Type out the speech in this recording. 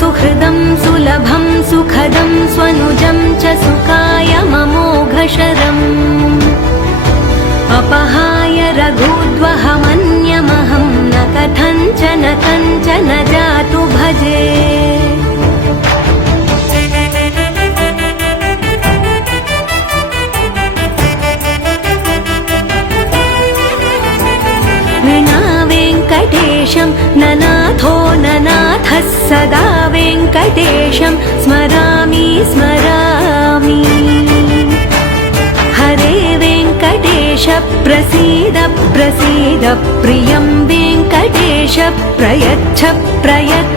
सुहृदं सुलभं सुखदं स्वनुजं च सुखाय ममोघशरम् अपहाय रघुद्वहमन्यमहं न कथञ्चन कञ्चन जातु भजे वेङ्कटेशं ननाथो ननाथः सदा वेङ्कटेशं स्मरामि स्मरामि हरे वेङ्कटेश प्रसीद प्रसीद प्रियं वेङ्कटेश प्रयच्छ प्रयच्छ